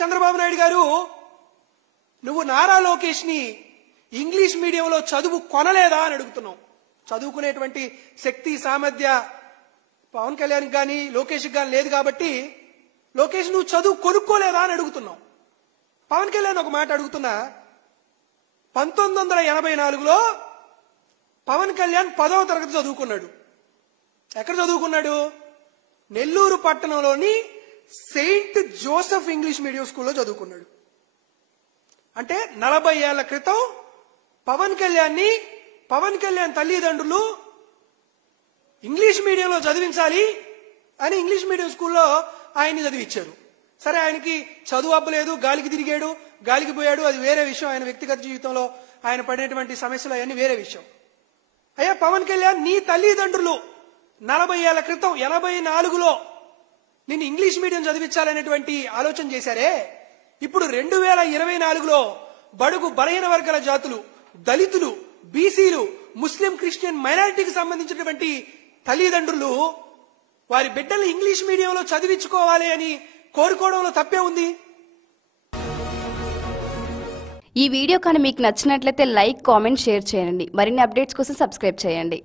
చంద్రబాబు నాయుడు గారు నువ్వు నారా లోకేష్ ని ఇంగ్లీష్ మీడియంలో చదువు కొనలేదా అని అడుగుతున్నావు. చదువుకునేటువంటి శక్తి సామర్థ్య పవన్ కళ్యాణ్ కానీ లోకేష్ కానీ లేదు కాబట్టి లోకేష్ నువ్వు చదువు కొనుక్కోలేదా అని అడుగుతున్నావు. పవన్ కళ్యాణ్ ఒక మాట అడుగుతున్నా, 1984లో పవన్ కళ్యాణ్ 10వ తరగతి చదువుకున్నాడు. ఎక్కడ చదువుకున్నాడు? నెల్లూరు పట్టణంలోని సెయింట్ జోసెఫ్ ఇంగ్లీష్ మీడియం స్కూల్లో చదువుకున్నాడు. అంటే 40 ఏళ్ల క్రితం పవన్ కళ్యాణ్ తల్లిదండ్రులు ఇంగ్లీష్ మీడియంలో చదివించాలి అని ఇంగ్లీష్ మీడియం స్కూల్లో ఆయన్ని చదివించారు. సరే, ఆయనకి చదువు అబ్బలేదు, గాలికి తిరిగాడు, గాలికి పోయాడు, అది వేరే విషయం. ఆయన వ్యక్తిగత జీవితంలో ఆయన పడినటువంటి సమస్యలు అవన్నీ వేరే విషయం. అయ్యా పవన్ కళ్యాణ్, నీ తల్లిదండ్రులు 40 ఏళ్ల క్రితం 84లో నిన్ను ఇంగ్లీష్ మీడియం చదివించాలనేటువంటి ఆలోచన చేశారే, ఇప్పుడు 2024లో బడుగు బలహీన వర్గాల జాతులు, దళితులు, బీసీలు, ముస్లిం, క్రిస్టియన్ మైనారిటీకి సంబంధించినటువంటి తల్లిదండ్రులు వారి బిడ్డల్ని ఇంగ్లీష్ మీడియంలో చదివించుకోవాలి అని కోరుకోవడంలో తప్పే ఉంది. ఈ వీడియో కానీ మీకు నచ్చినట్లయితే లైక్, కామెంట్, షేర్ చేయండి. మరిన్ని అప్డేట్స్ కోసం సబ్స్క్రైబ్ చేయండి.